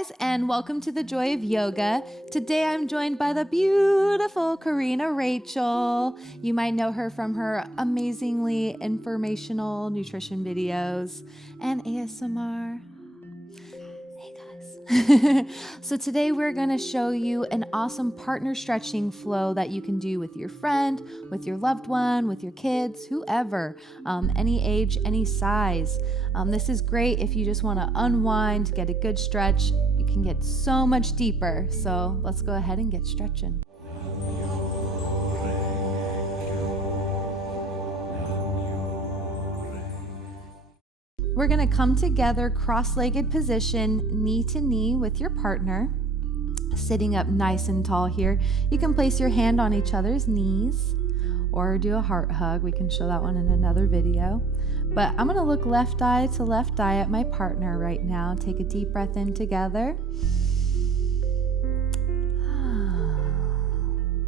guys, and welcome to the Joy of Yoga. Today I'm joined by the beautiful Corrina Rachel. You might know her from her amazingly informational nutrition videos and ASMR. Hey guys. So today we're going to show you an awesome partner stretching flow that you can do with your friend, with your loved one, with your kids, whoever, any age, any size. This is great if you just want to unwind, get a good stretch. You can get so much deeper. So let's go ahead and get stretching. We're going to come together, cross-legged position, knee to knee with your partner, sitting up nice and tall here. You can place your hand on each other's knees or do a heart hug. We can show that one in another video. But I'm going to look left eye to left eye at my partner right now. Take a deep breath in together.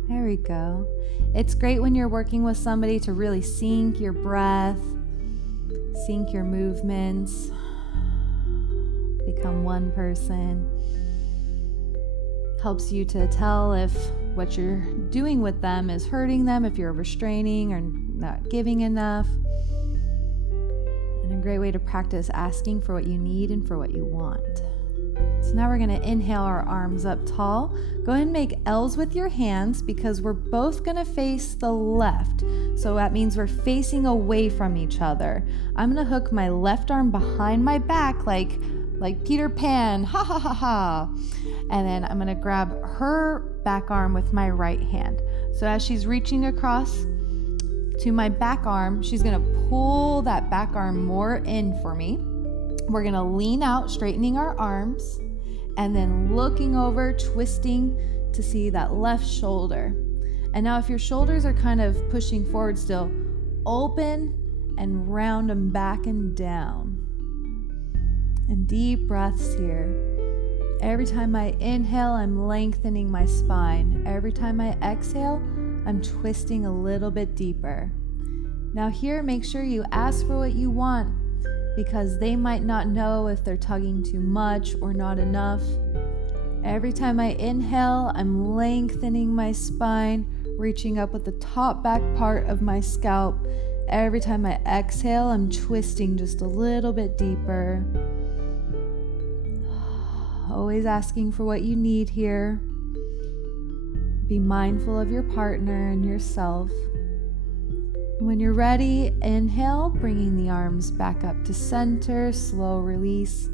There we go. It's great when you're working with somebody to really sync your breath, sync your movements, become one person. Helps you to tell if what you're doing with them is hurting them, if you're restraining or not giving enough. And a great way to practice asking for what you need and for what you want. So now we're going to inhale our arms up tall. Go ahead and make L's with your hands because we're both going to face the left. So that means we're facing away from each other. I'm going to hook my left arm behind my back like Peter Pan, ha ha ha ha. And then I'm going to grab her back arm with my right hand. So as she's reaching across to my back arm, she's going to pull that back arm more in for me. We're going to lean out, straightening our arms, and then looking over, twisting to see that left shoulder. And now if your shoulders are kind of pushing forward still, open and round them back and down. And deep breaths here. Every time I inhale, I'm lengthening my spine. Every time I exhale, I'm twisting a little bit deeper. Now here, make sure you ask for what you want because they might not know if they're tugging too much or not enough. Every time I inhale, I'm lengthening my spine, reaching up with the top back part of my scalp. Every time I exhale, I'm twisting just a little bit deeper. Always asking for what you need here. Be mindful of your partner and yourself. When you're ready, inhale, bringing the arms back up to center, slow release.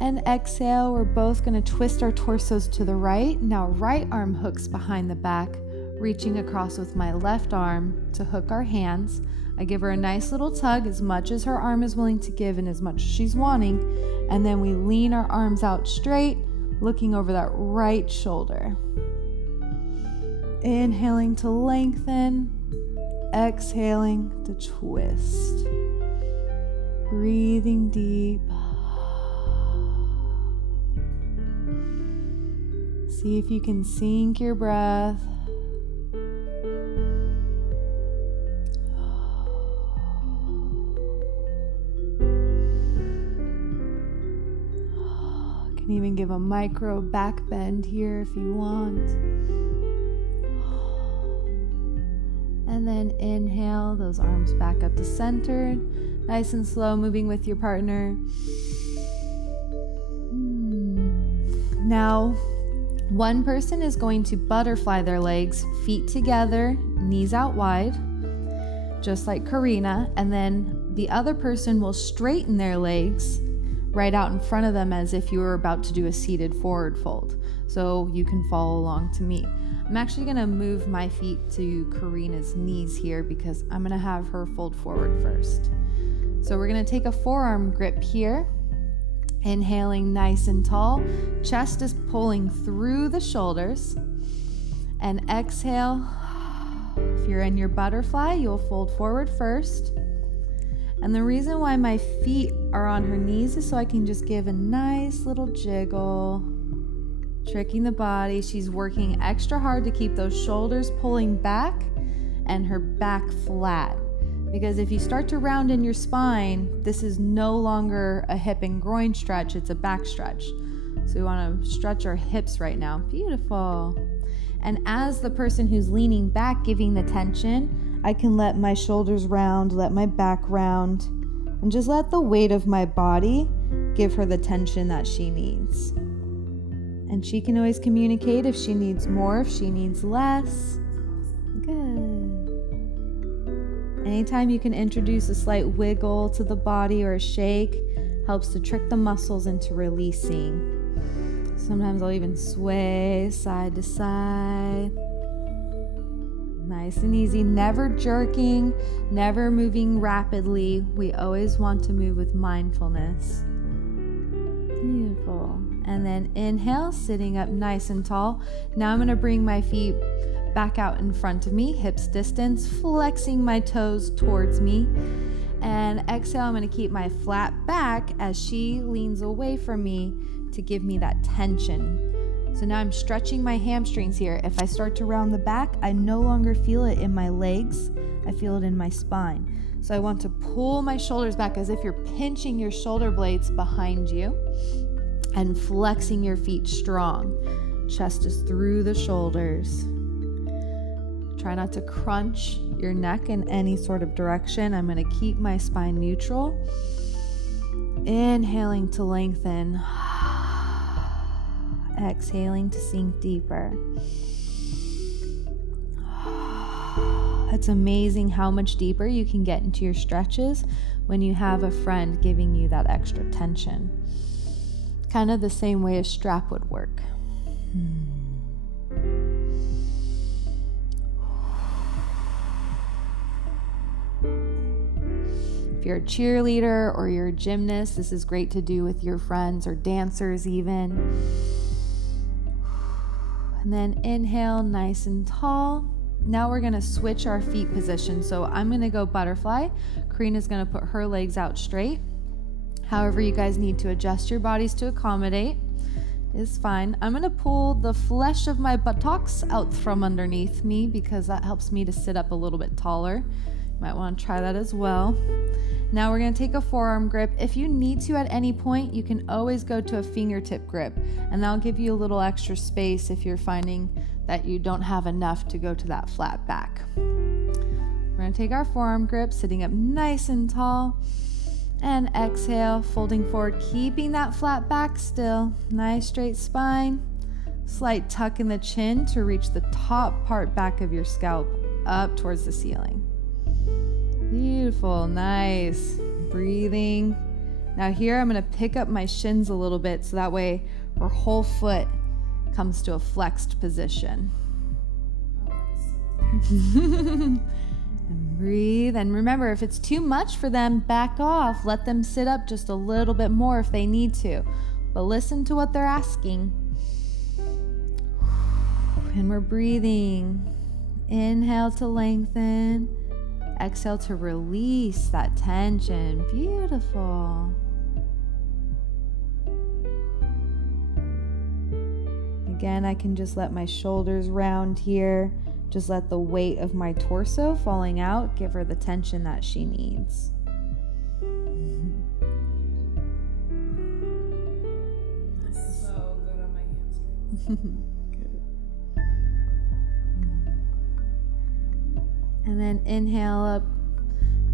And exhale, we're both going to twist our torsos to the right. Now right arm hooks behind the back, reaching across with my left arm to hook our hands. I give her a nice little tug, as much as her arm is willing to give and as much as she's wanting. And then we lean our arms out straight, looking over that right shoulder. Inhaling to lengthen, exhaling to twist. Breathing deep. See if you can sync your breath. Can even give a micro back bend here if you want. And then inhale, those arms back up to center. Nice and slow, moving with your partner. Now, one person is going to butterfly their legs, feet together, knees out wide, just like Corrina. And then the other person will straighten their legs right out in front of them as if you were about to do a seated forward fold. So you can follow along to me. I'm actually going to move my feet to Corrina's knees here because I'm going to have her fold forward first. So we're going to take a forearm grip here. Inhaling nice and tall. Chest is pulling through the shoulders. And exhale. If you're in your butterfly, you'll fold forward first. And the reason why my feet are on her knees is so I can just give a nice little jiggle, tricking the body. She's working extra hard to keep those shoulders pulling back and her back flat. Because if you start to round in your spine, this is no longer a hip and groin stretch, it's a back stretch. So we want to stretch our hips right now. Beautiful. And as the person who's leaning back giving the tension, I can let my shoulders round, let my back round, and just let the weight of my body give her the tension that she needs. And she can always communicate if she needs more, if she needs less. Good. Anytime you can introduce a slight wiggle to the body or a shake, helps to trick the muscles into releasing. Sometimes I'll even sway side to side. Nice and easy, never jerking, never moving rapidly. We always want to move with mindfulness. Beautiful. And then inhale, sitting up nice and tall. Now I'm going to bring my feet back out in front of me, hips distance, flexing my toes towards me. And exhale, I'm going to keep my flat back as she leans away from me to give me that tension. So now I'm stretching my hamstrings here. If I start to round the back, I no longer feel it in my legs. I feel it in my spine. So I want to pull my shoulders back as if you're pinching your shoulder blades behind you and flexing your feet strong. Chest is through the shoulders. Try not to crunch your neck in any sort of direction. I'm going to keep my spine neutral. Inhaling to lengthen. Exhaling to sink deeper. It's amazing how much deeper you can get into your stretches when you have a friend giving you that extra tension. Kind of the same way a strap would work. If you're a cheerleader or you're a gymnast, this is great to do with your friends or dancers even. And then inhale, nice and tall. Now we're gonna switch our feet position. So I'm gonna go butterfly. Corrina's gonna put her legs out straight. However you guys need to adjust your bodies to accommodate is fine. I'm gonna pull the flesh of my buttocks out from underneath me because that helps me to sit up a little bit taller. You might wanna try that as well. Now we're gonna take a forearm grip. If you need to at any point, you can always go to a fingertip grip, and that'll give you a little extra space if you're finding that you don't have enough to go to that flat back. We're gonna take our forearm grip, sitting up nice and tall, and exhale, folding forward, keeping that flat back still. Nice straight spine, slight tuck in the chin to reach the top part back of your scalp up towards the ceiling. Beautiful, nice. Breathing. Now here I'm going to pick up my shins a little bit so that way our whole foot comes to a flexed position. And breathe. And remember, if it's too much for them, back off. Let them sit up just a little bit more if they need to. But listen to what they're asking. And we're breathing. Inhale to lengthen. Exhale to release that tension. Beautiful. Again, I can just let my shoulders round here. Just let the weight of my torso falling out give her the tension that she needs. That's so good on my hamstrings. And then inhale up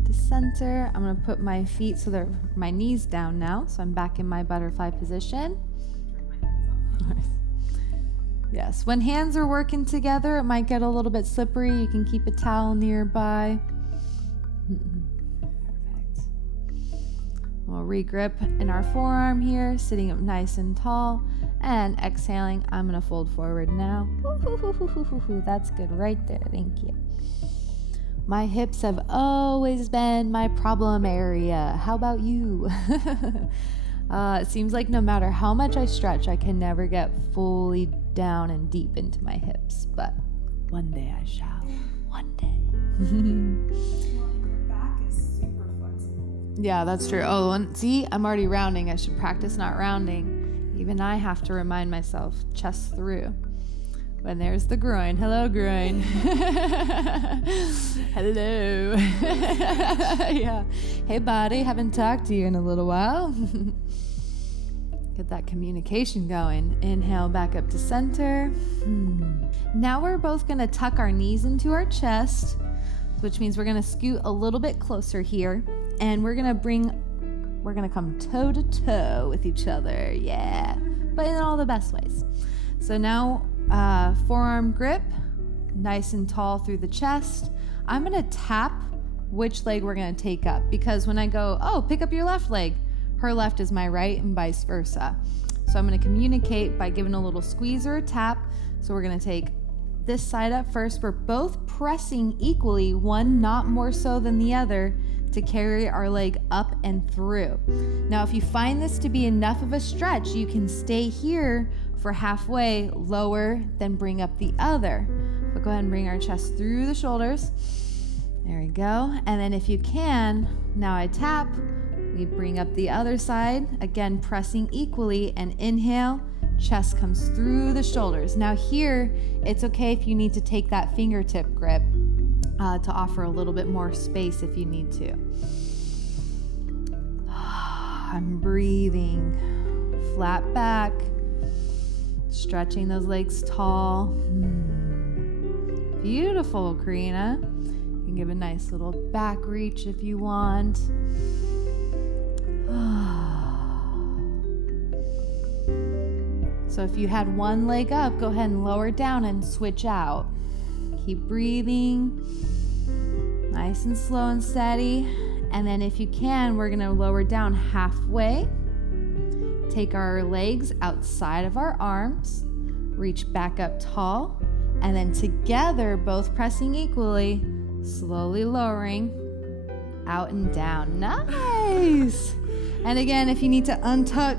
to center. I'm going to put my feet so they're my knees down now. So I'm back in my butterfly position. Turn my hands off. Yes, when hands are working together, it might get a little bit slippery. You can keep a towel nearby. Perfect. We'll regrip in our forearm here, sitting up nice and tall. And exhaling, I'm going to fold forward now. That's good right there. Thank you. My hips have always been my problem area. How about you? It seems like no matter how much I stretch, I can never get fully down and deep into my hips. But one day I shall. One day. Well, and your back is super flexible. Yeah, that's true. Oh, and see, I'm already rounding. I should practice not rounding. Even I have to remind myself, chest through. And there's the groin. Hello, groin. Hello. Yeah. Hey, body. Haven't talked to you in a little while. Get that communication going. Inhale back up to center. Now we're both going to tuck our knees into our chest, which means we're going to scoot a little bit closer here. And we're going to come toe to toe with each other. Yeah. But in all the best ways. So now forearm grip, nice and tall through the chest. I'm going to tap which leg we're going to take up, because when I go, oh, pick up your left leg, her left is my right and vice versa. So I'm going to communicate by giving a little squeeze or a tap. So we're going to take this side up first. We're both pressing equally, one not more so than the other, to carry our leg up and through. Now, if you find this to be enough of a stretch, you can stay here for halfway, lower, then bring up the other. But go ahead and bring our chest through the shoulders. There we go. And then if you can, now I tap, we bring up the other side, again pressing equally, and inhale, chest comes through the shoulders. Now here, it's okay if you need to take that fingertip grip to offer a little bit more space if you need to. I'm breathing, flat back, stretching those legs tall. Beautiful, Corrina. You can give a nice little back reach if you want. So if you had one leg up, go ahead and lower down and switch out. Keep breathing, nice and slow and steady. And then if you can, we're gonna lower down halfway. Take our legs outside of our arms, reach back up tall, and then together, both pressing equally, slowly lowering, out and down. Nice! And again, if you need to untuck,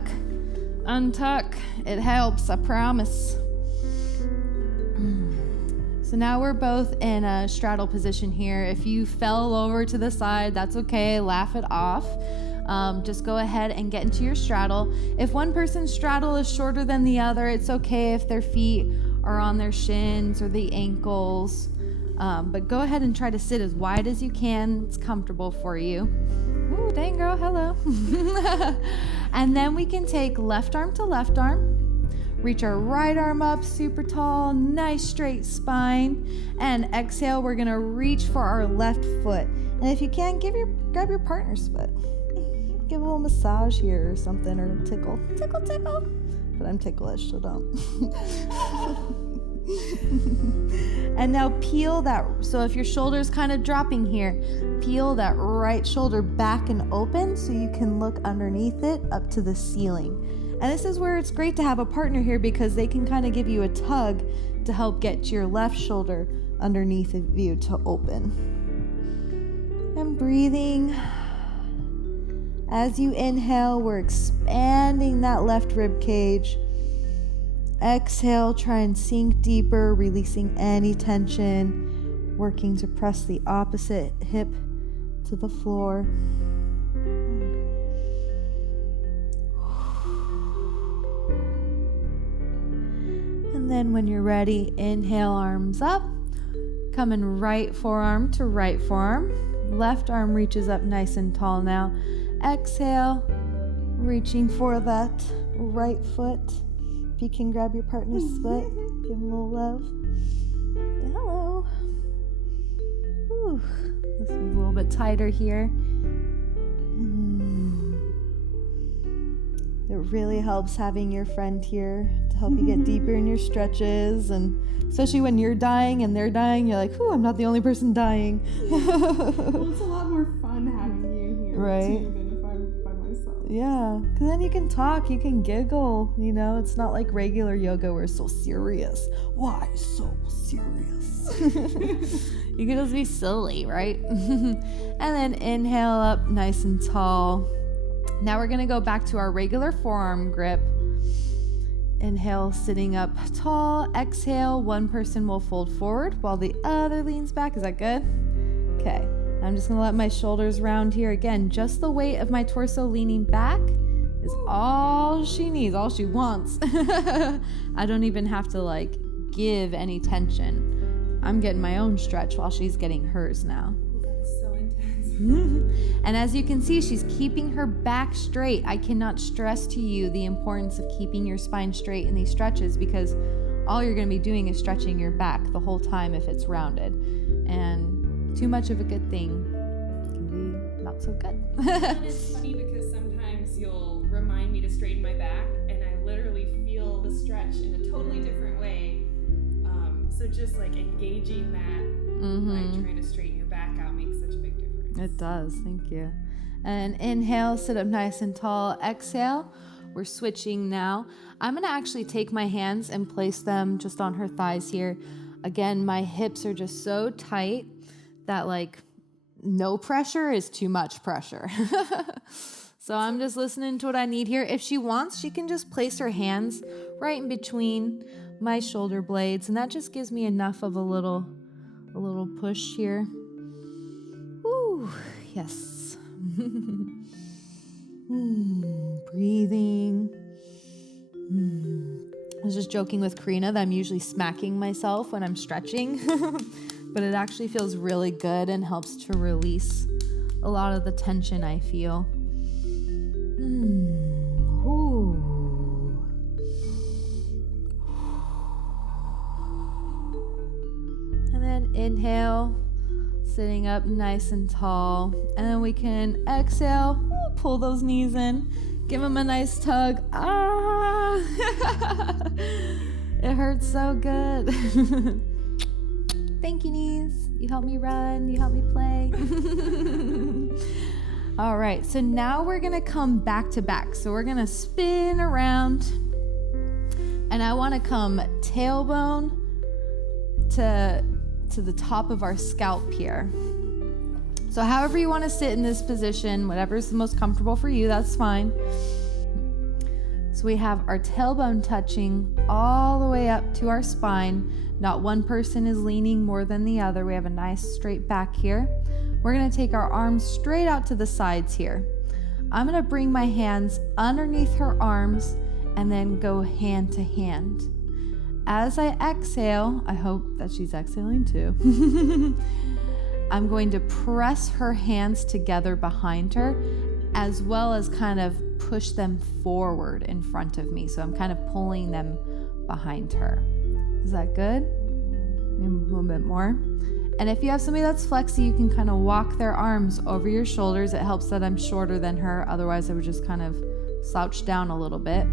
it helps, I promise. So now we're both in a straddle position here. If you fell over to the side, that's okay, laugh it off. Just go ahead and get into your straddle. If one person's straddle is shorter than the other, it's okay if their feet are on their shins or the ankles. But go ahead and try to sit as wide as you can. It's comfortable for you. Ooh, dang girl, hello. And then we can take left arm to left arm. Reach our right arm up super tall, nice straight spine. And exhale, we're gonna reach for our left foot. And if you can, grab your partner's foot. Give a little massage here or something, or tickle. But I'm ticklish, so don't. And now peel that, so if your shoulder's kind of dropping here, peel that right shoulder back and open so you can look underneath it up to the ceiling. And this is where it's great to have a partner here, because they can kind of give you a tug to help get your left shoulder underneath of you to open. And breathing. As you inhale, we're expanding that left rib cage. Exhale, try and sink deeper, releasing any tension, working to press the opposite hip to the floor. And then when you're ready, inhale, arms up, coming right forearm to right forearm. Left arm reaches up nice and tall now. Exhale, reaching for that right foot. If you can grab your partner's foot, give him a little love. Hello. Whew. This one's a little bit tighter here. It really helps having your friend here to help you get deeper in your stretches, and especially when you're dying and they're dying, you're like, "Ooh, I'm not the only person dying." Well, it's a lot more fun having you here, right? Too, than if I'm by myself. Yeah, because then you can talk, you can giggle, you know? It's not like regular yoga where it's so serious. Why so serious? You can just be silly, right? And then inhale up nice and tall. Now we're going to go back to our regular forearm grip. Inhale, sitting up tall. Exhale, one person will fold forward while the other leans back. Is that good? Okay. I'm just going to let my shoulders round here. Again, just the weight of my torso leaning back is all she needs, all she wants. I don't even have to give any tension. I'm getting my own stretch while she's getting hers now. That is so intense. And as you can see, she's keeping her back straight. I cannot stress to you the importance of keeping your spine straight in these stretches, because all you're going to be doing is stretching your back the whole time if it's rounded. And too much of a good thing can be not so good. And it's funny because sometimes you'll remind me to straighten my back, and I literally feel the stretch in a totally different way. So just like engaging that, like trying to straighten your back out makes such a big difference. It does. Thank you. And inhale, sit up nice and tall. Exhale. We're switching now. I'm going to actually take my hands and place them just on her thighs here. Again, my hips are just so tight that like no pressure is too much pressure. So I'm just listening to what I need here. If she wants, she can just place her hands right in between my shoulder blades, and that just gives me enough of a little push here. Woo, yes. Breathing. I was just joking with Corrina that I'm usually smacking myself when I'm stretching, but it actually feels really good and helps to release a lot of the tension I feel. And then inhale, sitting up nice and tall. And then we can exhale, pull those knees in, give them a nice tug. Ah! It hurts so good. Thank you, knees. You help me run, you help me play. All right, so now we're gonna come back to back. So we're gonna spin around, and I wanna come tailbone to the top of our scalp here. So however you wanna sit in this position, whatever's the most comfortable for you, that's fine. So we have our tailbone touching all the way up to our spine. Not one person is leaning more than the other. We have a nice straight back here. We're gonna take our arms straight out to the sides here. I'm gonna bring my hands underneath her arms and then go hand to hand. As I exhale, I hope that she's exhaling too. I'm going to press her hands together behind her, as well as kind of push them forward in front of me. So I'm kind of pulling them behind her. Is that good? Maybe a little bit more. And if you have somebody that's flexy, you can kind of walk their arms over your shoulders. It helps that I'm shorter than her. Otherwise, I would just kind of slouch down a little bit.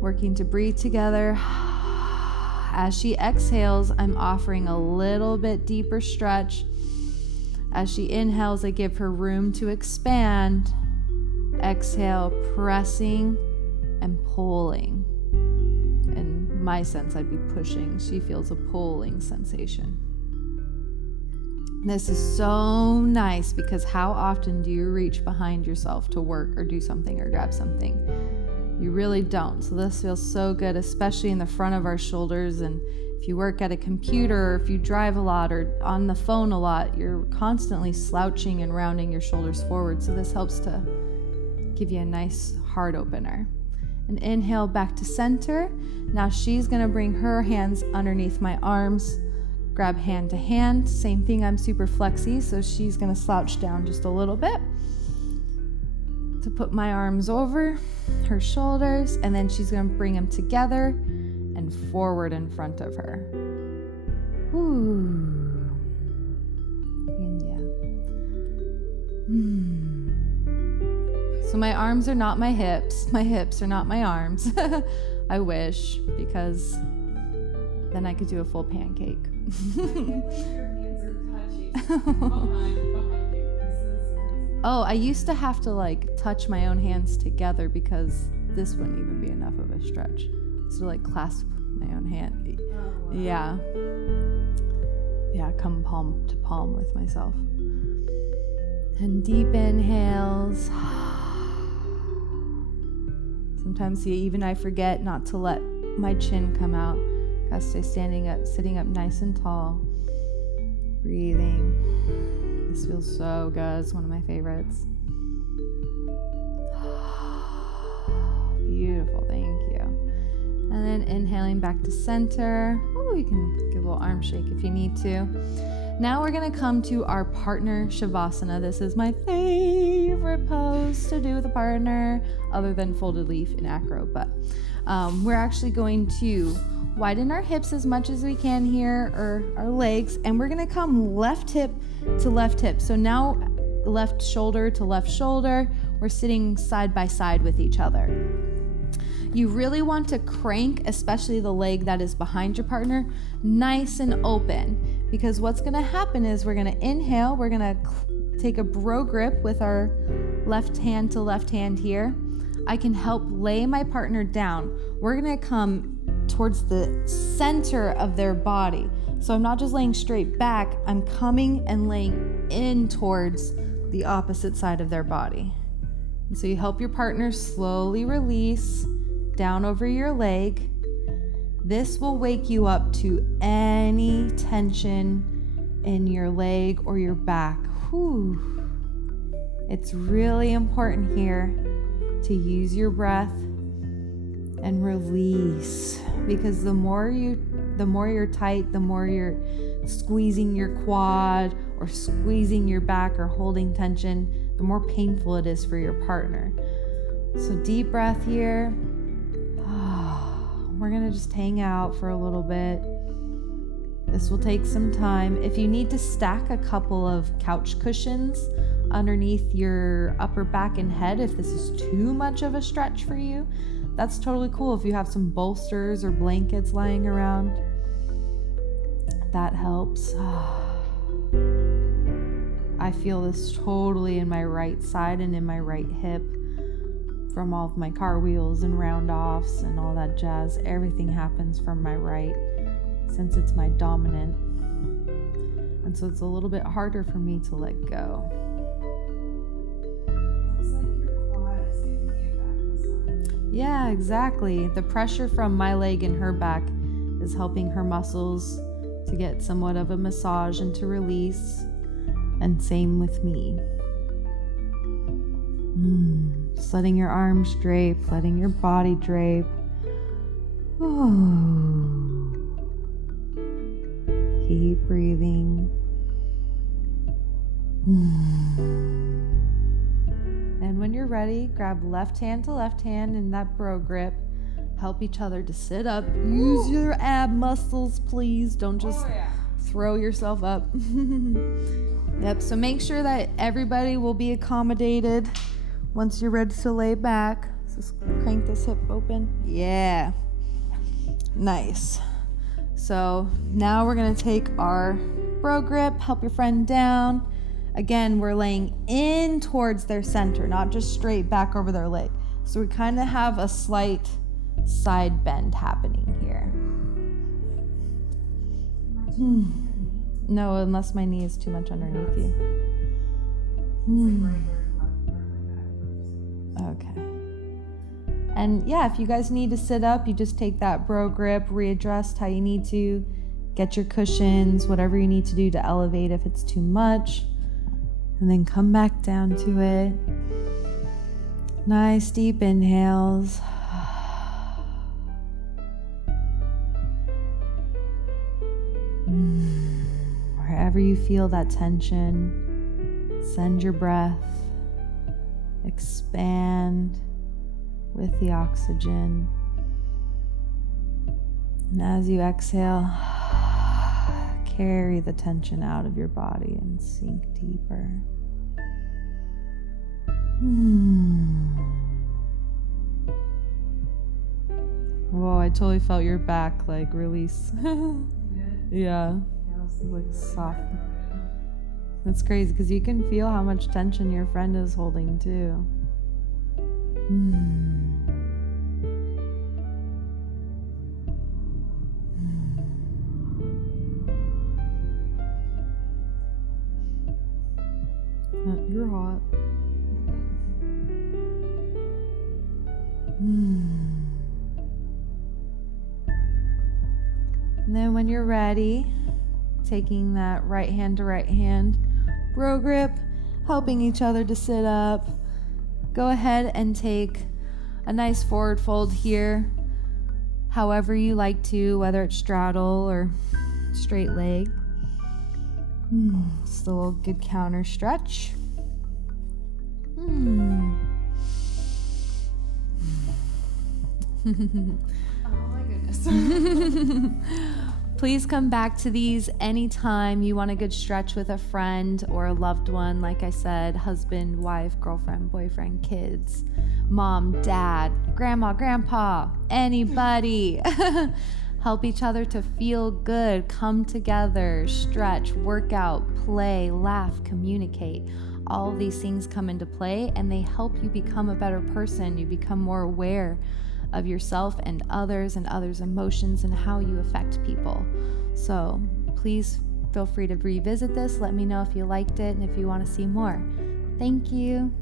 Working to breathe together. As she exhales, I'm offering a little bit deeper stretch. As she inhales, I give her room to expand. Exhale, pressing and pulling. In my sense, I'd be pushing. She feels a pulling sensation. This is so nice because how often do you reach behind yourself to work or do something or grab something? You really don't. So this feels so good, especially in the front of our shoulders. And if you work at a computer, or if you drive a lot or on the phone a lot, you're constantly slouching and rounding your shoulders forward. So this helps to give you a nice heart opener. And inhale back to center. Now she's gonna bring her hands underneath my arms, grab hand to hand. Same thing, I'm super flexy, so she's gonna slouch down just a little bit to put my arms over her shoulders, and then she's gonna bring them together and forward in front of her. Ooh. India. So my arms are not my hips are not my arms. I wish, because then I could do a full pancake. Your hands are touching behind you. This is crazy. Oh, I used to have to like touch my own hands together because this wouldn't even be enough of a stretch. So like clasp my own hand. Oh, wow. Yeah, come palm to palm with myself. And deep inhales. Sometimes even I forget not to let my chin come out. Gotta stay sitting up nice and tall. Breathing. This feels so good. It's one of my favorites. Beautiful, thank you. And then inhaling back to center. Ooh, you can give a little arm shake if you need to. Now we're gonna come to our partner Shavasana. This is my favorite pose to do with a partner, other than folded leaf in acro, but we're actually going to widen our hips as much as we can here, or our legs, and we're gonna come left hip to left hip. So now left shoulder to left shoulder. We're sitting side by side with each other. You really want to crank, especially the leg that is behind your partner, nice and open, because what's gonna happen is we're gonna inhale, we're gonna take a bro grip with our left hand to left hand here. I can help lay my partner down. We're gonna come towards the center of their body. So I'm not just laying straight back, I'm coming and laying in towards the opposite side of their body. And so you help your partner slowly release down over your leg. This will wake you up to any tension in your leg or your back. Whew. It's really important here to use your breath and release, because the more you're tight, the more you're squeezing your quad or squeezing your back or holding tension, the more painful it is for your partner. So deep breath here. We're gonna just hang out for a little bit. This will take some time. If you need to stack a couple of couch cushions underneath your upper back and head, if this is too much of a stretch for you, that's totally cool. If you have some bolsters or blankets lying around, that helps. I feel this totally in my right side and in my right hip from all of my car wheels and round offs and all that jazz. Everything happens from my right since it's my dominant. And so it's a little bit harder for me to let go. Looks like your quad is giving you a back massage. Yeah, exactly. The pressure from my leg and her back is helping her muscles to get somewhat of a massage and to release. And same with me. Just letting your arms drape, letting your body drape. Ooh. Keep breathing. And when you're ready, grab left hand to left hand in that bro grip. Help each other to sit up. Use your ab muscles, please. Don't just throw yourself up. Yep, so make sure that everybody will be accommodated once you're ready to lay back. Just crank this hip open. Yeah. Nice. So now we're going to take our bro grip, help your friend down. Again, we're laying in towards their center, not just straight back over their leg. So we kind of have a slight side bend happening here. No, unless my knee is too much underneath you. Okay. And yeah, if you guys need to sit up, you just take that bro grip, readjust how you need to, get your cushions, whatever you need to do to elevate if it's too much, and then come back down to it. Nice deep inhales. Wherever you feel that tension, send your breath, expand with the oxygen. And as you exhale, carry the tension out of your body and sink deeper. Whoa, I totally felt your back like release. Yeah. Like soft. That's crazy because you can feel how much tension your friend is holding too. You're hot. And then when you're ready, taking that right hand to right hand bro grip, helping each other to sit up. Go ahead and take a nice forward fold here. however you like to, whether it's straddle or straight leg. Just a little good counter stretch. Oh my goodness. Please come back to these anytime you want a good stretch with a friend or a loved one. Like I said, husband, wife, girlfriend, boyfriend, kids, mom, dad, grandma, grandpa, anybody. Help each other to feel good, come together, stretch, work out, play, laugh, communicate. All of these things come into play and they help you become a better person. You become more aware of yourself and others emotions and how you affect people. So please feel free to revisit this. Let me know if you liked it and if you want to see more. Thank you.